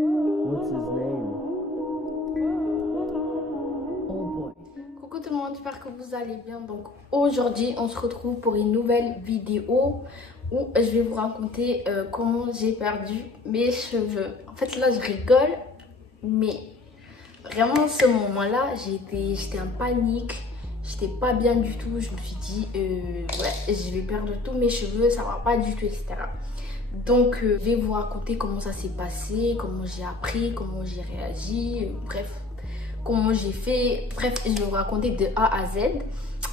What's his name? Oh boy. Coucou tout le monde, j'espère que vous allez bien. Donc aujourd'hui, on se retrouve pour une nouvelle vidéo où je vais vous raconter comment j'ai perdu mes cheveux. En fait là, je rigole, mais vraiment ce moment-là, j'étais en panique. J'étais pas bien du tout. Je me suis dit, ouais, je vais perdre tous mes cheveux, ça va pas du tout, etc. Donc, je vais vous raconter comment ça s'est passé, comment j'ai appris, comment j'ai réagi, bref, comment j'ai fait. Bref, je vais vous raconter de A à Z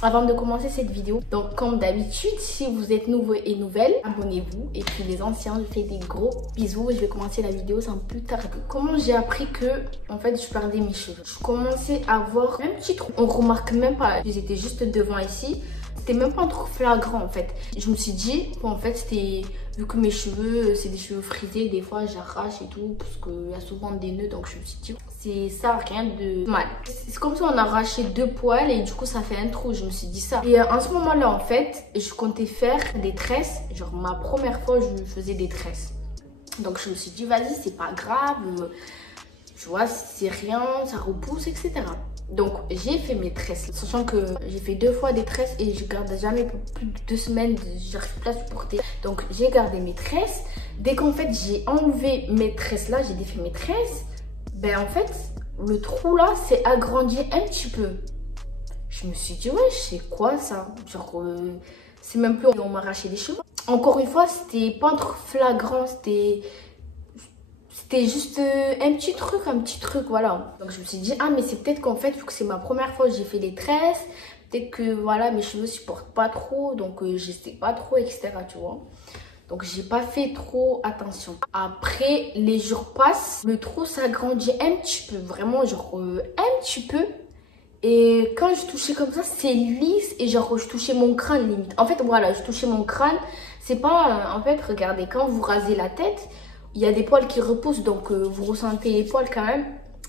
avant de commencer cette vidéo. Donc, comme d'habitude, si vous êtes nouveau et nouvelle, abonnez-vous. Et puis les anciens, je fais des gros bisous. Je vais commencer la vidéo sans plus tarder. Comment j'ai appris que, en fait, je perdais mes cheveux. Je commençais à avoir un petit trou. On remarque même pas, ils étaient juste devant ici. C'était même pas un truc flagrant en fait. Je me suis dit, bon, en fait, c'était vu que mes cheveux, c'est des cheveux frisés, des fois j'arrache et tout, parce qu'il y a souvent des nœuds, donc je me suis dit, c'est ça, rien de mal. C'est comme si on arrachait deux poils et du coup ça fait un trou, je me suis dit ça. Et en ce moment-là, en fait, je comptais faire des tresses, genre ma première fois, je faisais des tresses. Donc je me suis dit, vas-y, c'est pas grave, tu vois, c'est rien, ça repousse, etc. Donc j'ai fait mes tresses, sachant que j'ai fait 2 fois des tresses et je garde jamais plus de 2 semaines, j'arrive plus à supporter. Donc j'ai gardé mes tresses. Dès qu'en fait j'ai enlevé mes tresses là, j'ai défait mes tresses, ben en fait le trou là s'est agrandi un petit peu. Je me suis dit, ouais, c'est quoi ça? Genre c'est même plus on m'a arraché des cheveux. Encore une fois, c'était pas un truc flagrant, c'était juste un petit truc, voilà. Donc je me suis dit, ah mais c'est peut-être qu'en fait, vu que c'est ma première fois que j'ai fait des tresses, peut-être que voilà, mes cheveux supportent pas trop, donc je sais pas trop, etc. Tu vois. Donc j'ai pas fait trop attention. Après, les jours passent, le trou s'agrandit un petit peu, vraiment genre un petit peu. Et quand je touchais comme ça, c'est lisse et genre je touchais mon crâne limite. En fait, voilà, je touchais mon crâne. C'est pas, en fait, regardez, quand vous rasez la tête, il y a des poils qui repoussent, donc vous ressentez les poils quand même.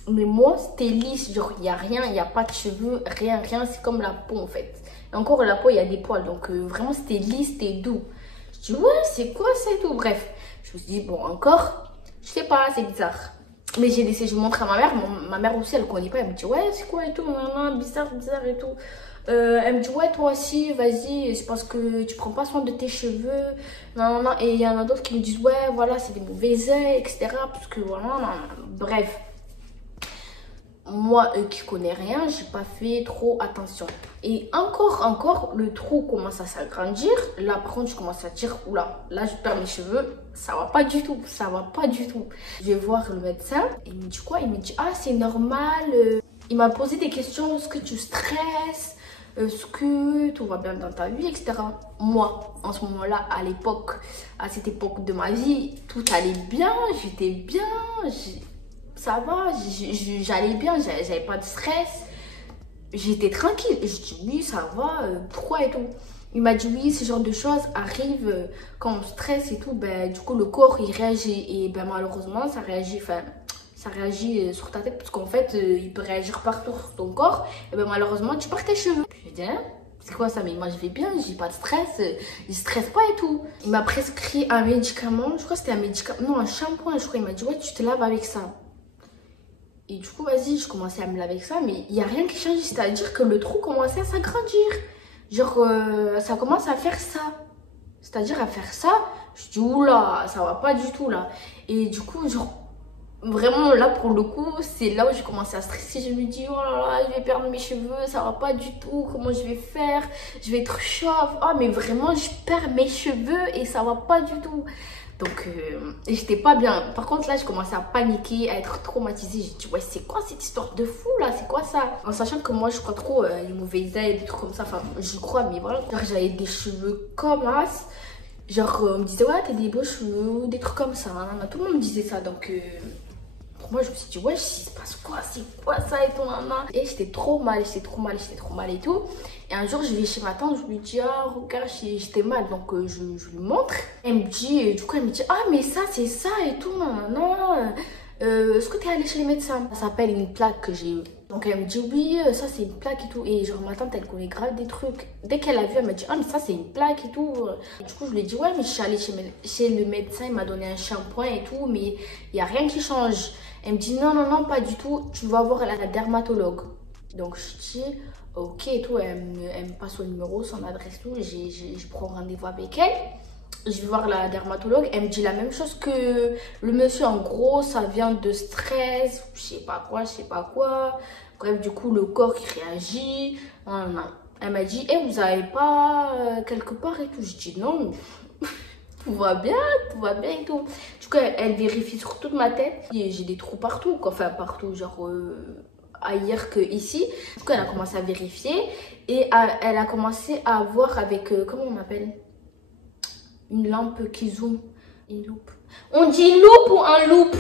Mais moi, c'était lisse, genre il n'y a rien, il n'y a pas de cheveux, rien, c'est comme la peau en fait. Et encore la peau, il y a des poils, donc vraiment c'était lisse, c'était doux. Je dis, ouais, c'est quoi ça et tout, bref. Je me suis dit, bon, encore, je sais pas, c'est bizarre. Mais j'ai décidé, je montre à ma mère, ma mère aussi, elle connaît pas, elle me dit, ouais, c'est quoi et tout, bizarre et tout. Elle me dit, ouais, toi aussi, vas-y, c'est parce que tu prends pas soin de tes cheveux. Non. Et il y en a d'autres qui me disent, ouais, voilà, c'est des mauvais œils, etc. Parce que voilà, non. Bref. Moi, qui connais rien, j'ai pas fait trop attention. Et encore, le trou commence à s'agrandir. Là, par contre, je commence à dire, oula, là, je perds mes cheveux. Ça va pas du tout, ça va pas du tout. Je vais voir le médecin. Il me dit quoi? Il me dit, ah, c'est normal. Il m'a posé des questions, est-ce que tu stresses? Est-ce que tout va bien dans ta vie, etc. Moi, en ce moment-là, à cette époque de ma vie, tout allait bien, j'étais bien, ça va, j'allais bien, j'avais pas de stress, j'étais tranquille. Je dis oui, ça va, pourquoi et tout. Il m'a dit oui, ce genre de choses arrivent quand on stresse et tout, ben du coup le corps il réagit et ben malheureusement ça réagit sur ta tête parce qu'en fait il peut réagir partout sur ton corps et ben malheureusement tu perds tes cheveux. Je dis hein, c'est quoi ça? Mais moi je vais bien, j'ai pas de stress, je stresse pas et tout. Il m'a prescrit un médicament, je crois que c'était un médicament, non un shampoing je crois. Il m'a dit ouais tu te laves avec ça. Et du coup vas-y je commençais à me laver avec ça mais il y a rien qui change, c'est-à-dire que le trou commençait à s'agrandir. Genre ça commence à faire ça. C'est-à-dire à faire ça, je dis oula, ça va pas du tout là. Et du coup genre vraiment là pour le coup c'est là où j'ai commencé à stresser. Je me dis oh là là je vais perdre mes cheveux, ça va pas du tout, comment je vais faire, je vais être chauve. Ah mais vraiment je perds mes cheveux et ça va pas du tout. Donc j'étais pas bien. Par contre là je commençais à paniquer, à être traumatisée. J'ai dit ouais c'est quoi cette histoire de fou là, c'est quoi ça? En sachant que moi je crois trop les mauvais œils, des trucs comme ça. Enfin je crois mais voilà. Genre j'avais des cheveux comme as. Genre on me disait ouais t'as des beaux cheveux ou des trucs comme ça. Tout le monde me disait ça donc pour moi je me suis dit ouais il se passe quoi, c'est quoi ça et tout et j'étais trop mal et tout. Et un jour je vais chez ma tante, je lui dis ah regarde j'étais mal donc je lui montre. Elle me dit du coup elle me dit ah mais ça c'est ça et tout est-ce que tu es allée chez les médecins? Ça s'appelle une plaque que j'ai eue. Donc elle me dit oui, ça c'est une plaque et tout. Et genre ma tante elle connaît grave des trucs. Dès qu'elle a vu, elle m'a dit ah mais ça c'est une plaque et tout. Et du coup je lui ai dit ouais mais je suis allée chez le médecin, il m'a donné un shampoing et tout. Mais il n'y a rien qui change. Elle me dit non non non pas du tout, tu vas voir la dermatologue. Donc je dis ok et tout. Elle me passe son numéro, son adresse tout. Je prends rendez-vous avec elle. Je vais voir la dermatologue, elle me dit la même chose que le monsieur. En gros, ça vient de stress, je sais pas quoi, je sais pas quoi. Bref, du coup, le corps qui réagit. Non, non. Elle m'a dit, eh, vous avez pas quelque part et tout. Je dis non, tout va bien et tout. Du coup, elle vérifie sur toute ma tête. J'ai des trous partout, quoi. Enfin, partout, genre ailleurs que ici. Du coup, elle a commencé à vérifier et elle a commencé à voir avec, comment on appelle? Une lampe qui zoome. Une loupe. On dit loupe ou un loupe?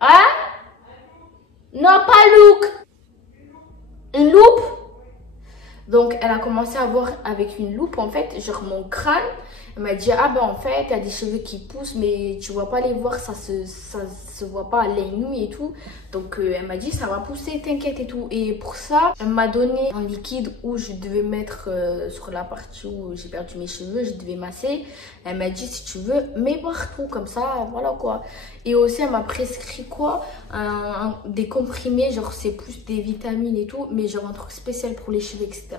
Hein? Non, pas look. Une loupe? Donc, elle a commencé à voir avec une loupe, en fait, genre mon crâne. Elle m'a dit, ah ben en fait, il y a des cheveux qui poussent, mais tu ne vas pas les voir, ça se voit pas à l'œil nu et tout. Donc, elle m'a dit, ça va pousser, t'inquiète et tout. Et pour ça, elle m'a donné un liquide où je devais mettre sur la partie où j'ai perdu mes cheveux, je devais masser. Elle m'a dit, si tu veux, mets partout, comme ça, voilà quoi. Et aussi, elle m'a prescrit quoi? Des comprimés, genre c'est plus des vitamines et tout, mais genre un truc spécial pour les cheveux, etc.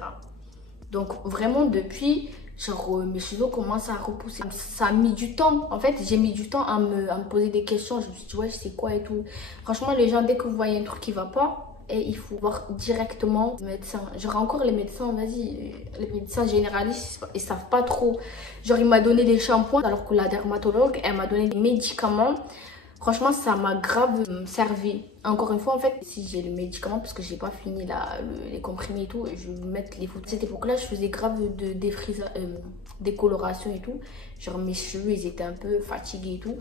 Donc, vraiment, depuis... genre mes cheveux commencent à repousser. Ça a mis du temps. En fait, j'ai mis du temps à me poser des questions. Je me suis dit, ouais, c'est quoi et tout. Franchement, les gens, dès que vous voyez un truc qui va pas, et il faut voir directement le médecin. Genre encore les médecins, vas-y, les médecins généralistes, ils savent pas trop. Genre, il m'a donné des shampoings, alors que la dermatologue, elle m'a donné des médicaments. Franchement, ça m'a grave servi. Encore une fois, en fait, si j'ai le médicament, parce que j'ai pas fini les comprimés et tout, je vais vous mettre les photos. Cette époque-là, je faisais grave de décoloration et tout. Genre, mes cheveux, ils étaient un peu fatigués et tout.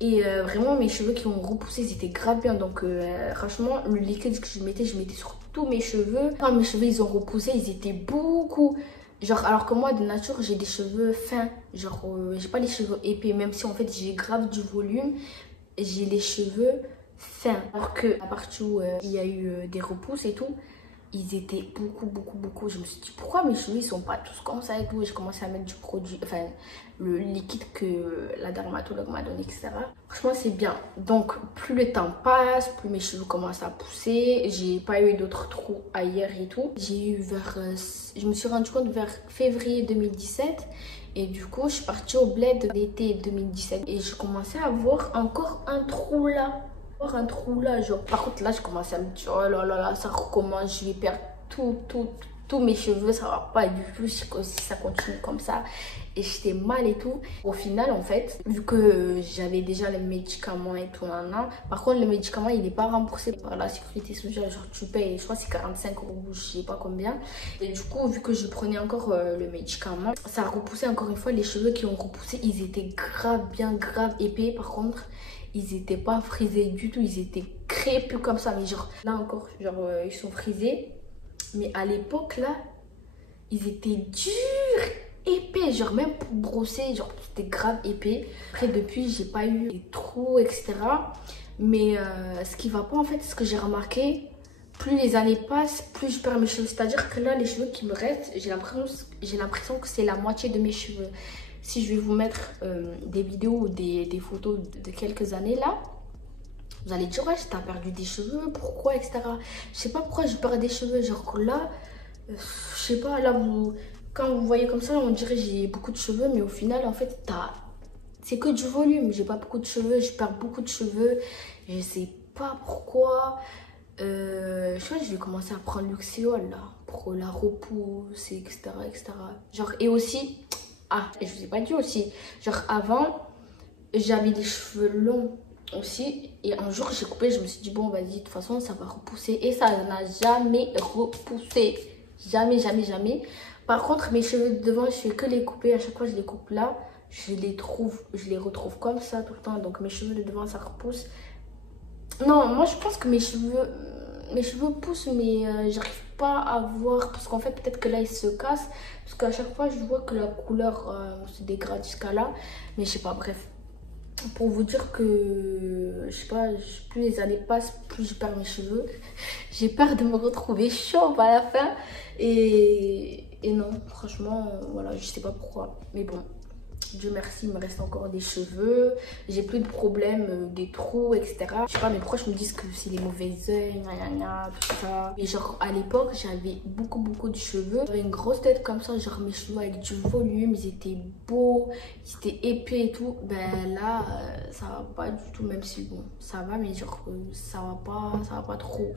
Et vraiment, mes cheveux qui ont repoussé, ils étaient grave bien. Donc, franchement, le liquide que je mettais sur tous mes cheveux. Quand mes cheveux, ils ont repoussé, ils étaient beaucoup... Genre, alors que moi, de nature, j'ai des cheveux fins. Genre, j'ai pas les cheveux épais, même si, en fait, j'ai grave du volume. J'ai les cheveux fins. Alors que à partir où il y a eu des repousses et tout, ils étaient beaucoup. Je me suis dit, pourquoi mes cheveux, ils sont pas tous comme ça et tout. Et j'ai commencé à mettre du produit, enfin, le liquide que la dermatologue m'a donné, etc. Franchement, c'est bien. Donc, plus le temps passe, plus mes cheveux commencent à pousser. J'ai pas eu d'autres trous ailleurs et tout. J'ai eu je me suis rendu compte vers février 2017. Et du coup, je suis partie au bled l'été 2017. Et je commençais à voir encore un trou là. Genre. Par contre, là, je commençais à me dire, oh là là, ça recommence. Je vais perdre tous mes cheveux. Ça va pas du tout si ça continue comme ça. Et j'étais mal et tout. Au final, en fait, vu que j'avais déjà les médicaments et tout, par contre, le médicament, il n'est pas remboursé par la sécurité sociale. Genre, tu payes, je crois que c'est 45 €, je sais pas combien. Et du coup, vu que je prenais encore le médicament, ça a repoussé encore une fois. Les cheveux qui ont repoussé, ils étaient grave épais. Par contre, ils étaient pas frisés du tout. Ils étaient crépus comme ça. Mais genre, là encore, genre, ils sont frisés. Mais à l'époque, là, ils étaient durs, épais, genre même pour brosser, genre c'était grave épais. Après depuis j'ai pas eu des trous, etc. Mais ce qui va pas en fait, ce que j'ai remarqué, plus les années passent, plus je perds mes cheveux. C'est-à-dire que là les cheveux qui me restent, j'ai l'impression que c'est la moitié de mes cheveux. Si je vais vous mettre des vidéos ou des photos de quelques années là, vous allez dire ouais t'as perdu des cheveux, pourquoi, etc. Je sais pas pourquoi je perds des cheveux, genre là, je sais pas, là quand vous voyez comme ça, on dirait j'ai beaucoup de cheveux, mais au final, en fait, c'est que du volume. J'ai pas beaucoup de cheveux, je perds beaucoup de cheveux. Je sais pas pourquoi. Je crois que je vais commencer à prendre Luxéol, là, pour la repousse, etc., etc. Genre, et aussi, et je vous ai pas dit aussi, genre, avant, j'avais des cheveux longs aussi. Et un jour, j'ai coupé, je me suis dit, bon, vas-y, de toute façon, ça va repousser. Et ça n'a jamais repoussé. Jamais. Par contre, mes cheveux de devant, je fais que les couper. À chaque fois, je les coupe là. Je les retrouve comme ça tout le temps. Donc, mes cheveux de devant, ça repousse. Non, moi, je pense que mes cheveux poussent, mais j'arrive pas à voir. Parce qu'en fait, peut-être que là, ils se cassent. Parce qu'à chaque fois, je vois que la couleur se dégrade jusqu'à là. Mais je sais pas, bref. pour vous dire que, je sais pas, plus les années passent, plus je perds mes cheveux. J'ai peur de me retrouver chauve à la fin. Et non, franchement, voilà, je sais pas pourquoi. Mais bon, Dieu merci, il me reste encore des cheveux. J'ai plus de problèmes, des trous, etc. Je sais pas, mes proches me disent que c'est les mauvais œils, tout ça. Et genre, à l'époque, j'avais beaucoup de cheveux. J'avais une grosse tête comme ça, genre mes cheveux avec du volume, ils étaient beaux, ils étaient épais et tout. Ben là, ça va pas du tout, même si bon, ça va, mais genre, ça va pas trop.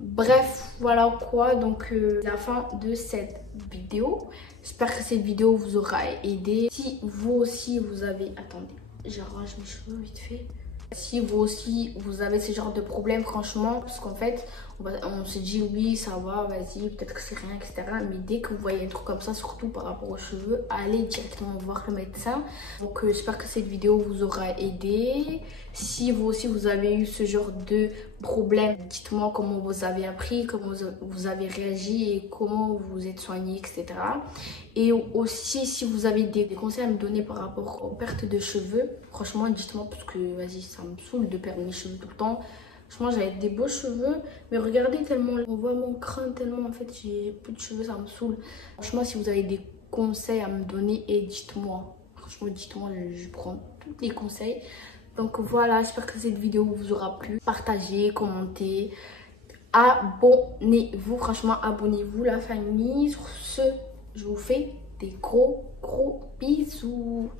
Bref, voilà quoi, donc la fin de cette vidéo. J'espère que cette vidéo vous aura aidé. Si vous aussi vous avez... Attendez, j'arrange mes cheveux vite fait. Si vous aussi vous avez ce genre de problème, franchement, parce qu'en fait on se dit oui ça va, vas-y, peut-être que c'est rien, etc. Mais dès que vous voyez un truc comme ça, surtout par rapport aux cheveux, allez directement voir le médecin. Donc j'espère que cette vidéo vous aura aidé. Si vous aussi vous avez eu ce genre de problème, dites-moi comment vous avez appris, comment vous avez réagi et comment vous êtes soigné, etc. Et aussi si vous avez des conseils à me donner par rapport aux pertes de cheveux, franchement dites-moi, parce que vas-y, ça me saoule de perdre mes cheveux tout le temps. Franchement, j'avais des beaux cheveux, mais regardez tellement, on voit mon crâne tellement, en fait, j'ai plus de cheveux, ça me saoule. Franchement, si vous avez des conseils à me donner, et dites-moi. Franchement, dites-moi, je prends tous les conseils. Donc voilà, j'espère que cette vidéo vous aura plu. Partagez, commentez, abonnez-vous. Franchement, abonnez-vous la famille. Sur ce, je vous fais des gros bisous.